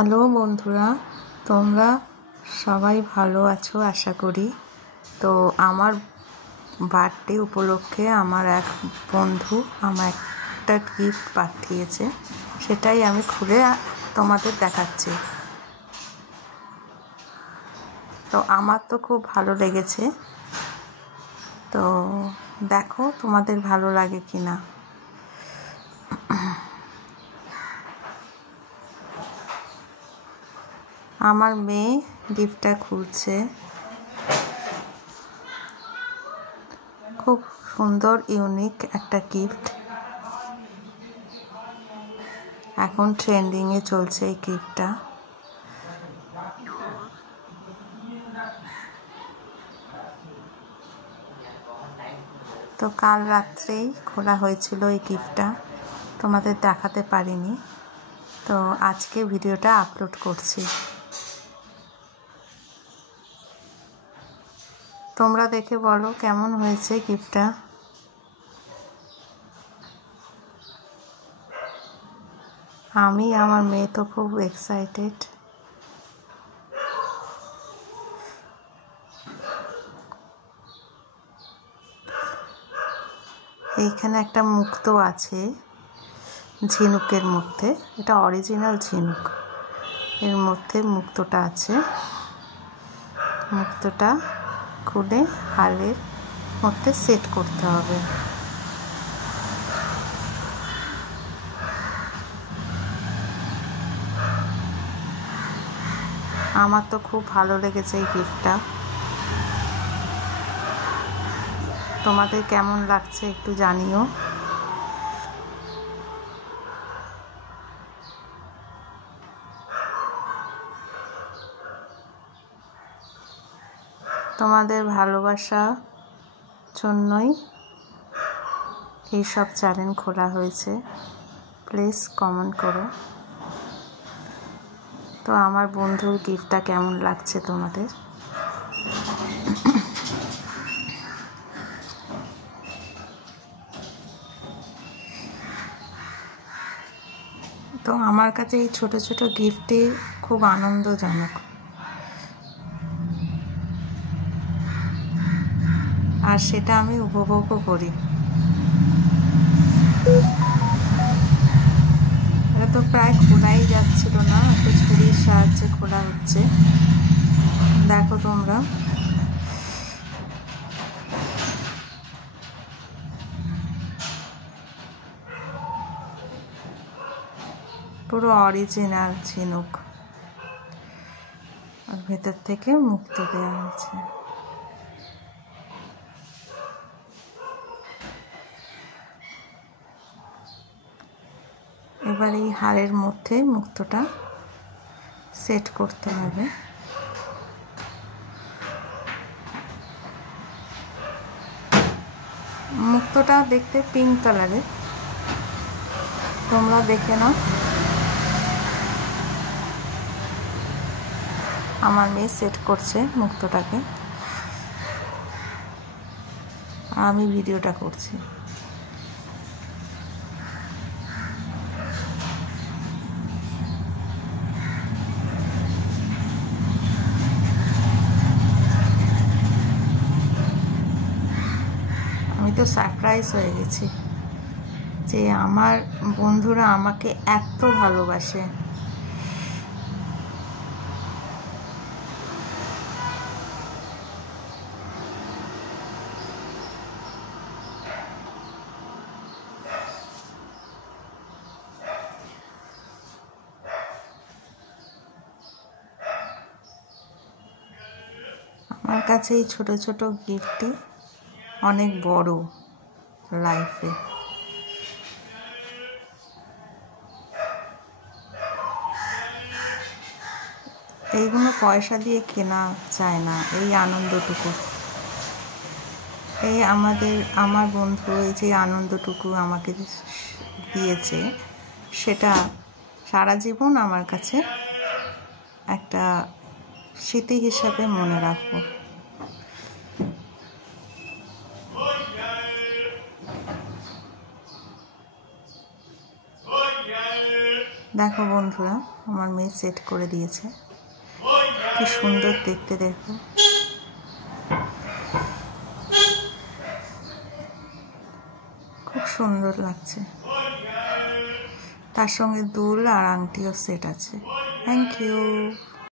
হ্যালো বন্ধুরা, তোমরা সবাই ভালো আছো আশা করি। তো আমার বার্থডে উপলক্ষে আমার এক বন্ধু আমার একটা গিফট পাঠিয়েছে, সেটাই আমি খুলে তোমাদের দেখাচ্ছি। তো আমার তো খুব ভালো লেগেছে, তো দেখো তোমাদের ভালো লাগে কি না। আমার মেয়ে গিফটটা খুলছে, খুব সুন্দর ইউনিক একটা গিফট। এখন ট্রেন্ডিংয়ে চলছে এই গিফটটা। তো কাল রাত্রেই খোলা হয়েছিল এই গিফটটা, তোমাদের দেখাতে পারিনি, তো আজকে ভিডিওটা আপলোড করছি। তোমরা দেখে বলো কেমন হয়েছে গিফটটা। আমি আমার মেয়ে তো খুব এক্সাইটেড। এইখানে একটা মুক্ত আছে ঝিনুকের মধ্যে, এটা অরিজিনাল ঝিনুক, এর মধ্যে মুক্তটা আছে। মুক্তটা খুলে হারের মধ্যে সেট করতে হবে। আমার তো খুব ভালো লেগেছে এই গিফটটা। তোমাদের কেমন লাগছে একটু জানিও। তোমাদের ভালোবাসার জন্যই এইসব চ্যানেল খোলা হয়েছে, প্লিজ কমেন্ট করো। তো আমার বন্ধুর গিফটটা কেমন লাগছে তোমাদের। তো আমার কাছে এই ছোট ছোট গিফটই খুব আনন্দজনক, আর সেটা আমি উপভোগও করি। এটা তো প্রায় খোলাই যাচ্ছিল না, তো ছুরির সাহায্যে খোলা হচ্ছে। দেখো তোমরা, পুরো অরিজিনাল ঝিনুক, আর ভেতর থেকে মুক্ত দেওয়া হয়েছে। এবার এই হারের মধ্যে মুক্তটা সেট করতে হবে। মুক্তটা দেখতে পিঙ্ক কালারের, তোমরা দেখে নাও। আমার মেয়ে সেট করছে মুক্তটাকে, আমি ভিডিওটা করছি। আমি তো সারপ্রাইজ হয়ে গেছি যে আমার বন্ধুরা আমাকে এত ভালোবাসে। আমার কাছে এই ছোট ছোট গিফটই অনেক বড় লাইফে। এইগুলো পয়সা দিয়ে কেনা যায় না, এই আনন্দটুকু। এই আমার বন্ধু এই যে আনন্দটুকু আমাকে দিয়েছে, সেটা সারা জীবন আমার কাছে একটা স্মৃতি হিসাবে মনে রাখবো। দেখো বন্ধুরা, আমার মেয়ে সেট করে দিয়েছে, কি সুন্দর দেখতে, দেখো খুব সুন্দর লাগছে। তার সঙ্গে দুল আর আংটিও সেট আছে। Thank you.